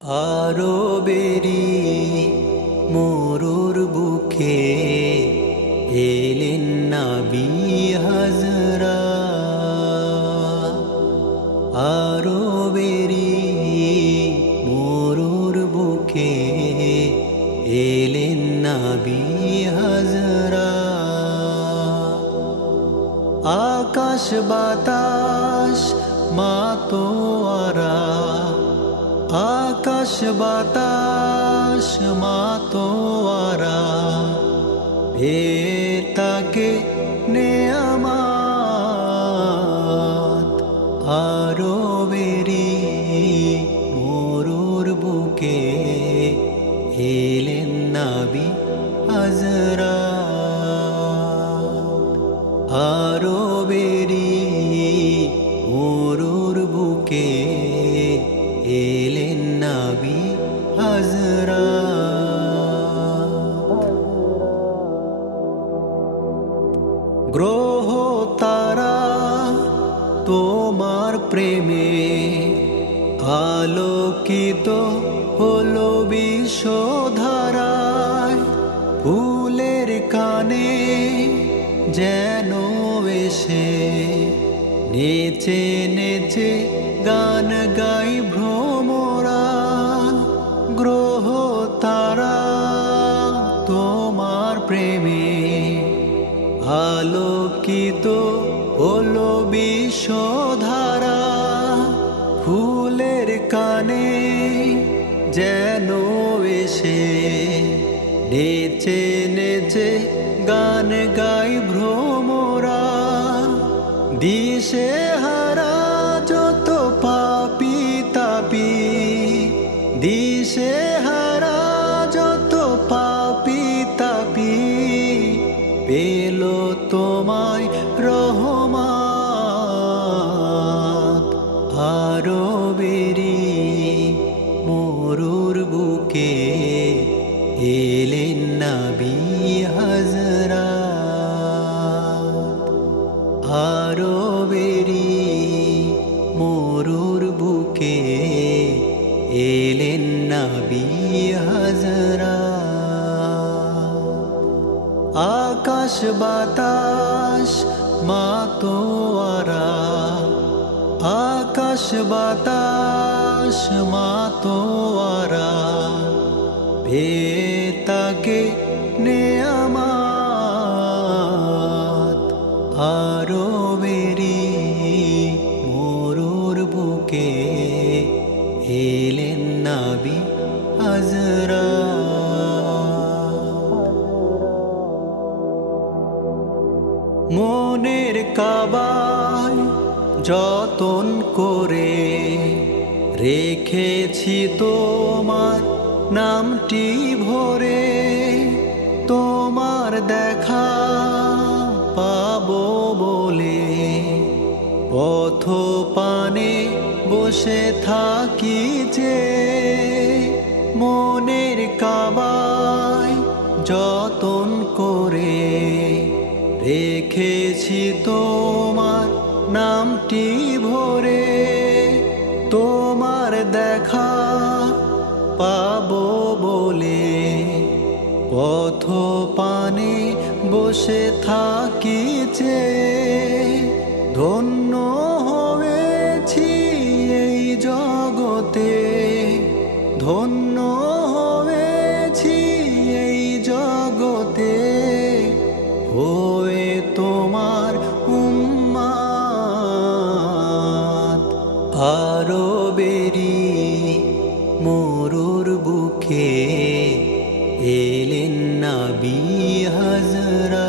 আরবেরি মরুর বুকে এলেন নবী হযরত। আরবেরি মরুর বুকে এলেন নবী হযরত। আকাশ বাতাস মাতোয়ারা, আকাশ বাতাস মাতোয়ারা পেয়ে তাকে নেয়ামত। আরবেরি মরুর বুকে এলেন নবী হযরত। আরবেরি মরুর বুকে এলেন নবী হযরত। গ্রহ তারা তোমার প্রেমে আলোকিত হলো বিশ্বধারায়। ফুলের কানে যেন এসে নেচে নেচে গান গাই ভ্রমরা। গ্রহ তারা তোমার প্রেমে আলোকিত হলো বিশ্বধারা। ফুলের কানে যেন এসে নেচে নেচে গান গাই ভ্রমরা। দিশে হারা যত পাপী তাপী, দিশে হারা যত পাপী তাপী পেল তোমায় রহমত। আরবেরি মরুর বুকে এলেন নবী হযরত। আরবেরি মরুর বুকে এলেন নবী হযরত। আকাশ বাতাস মাতোয়ারা, আকাশ বাতাস মাতোয়ারা পেয়ে তাকে নেয়ামত। আরবেরি মরুর বুকে এলেন নবী হযরত। মনের কাবায় যতন করে রেখেছি তোমার নামটি ভরে। তোমার দেখা পাবো বলে পথ পানে বসে থাকি যে। মনের কাবায় যতন করে রেখেছি তোমার নামটি ভরে। তোমার দেখা পাবো বলে পথ পানে বসে থাকি যে। ধন্য হয়েছি এই জগতে, ধন্য হয়েছি এই জগতে হয়ে তোমার উম্মত। আরবেরি মরুর বুকে এলেন নবী হযরত।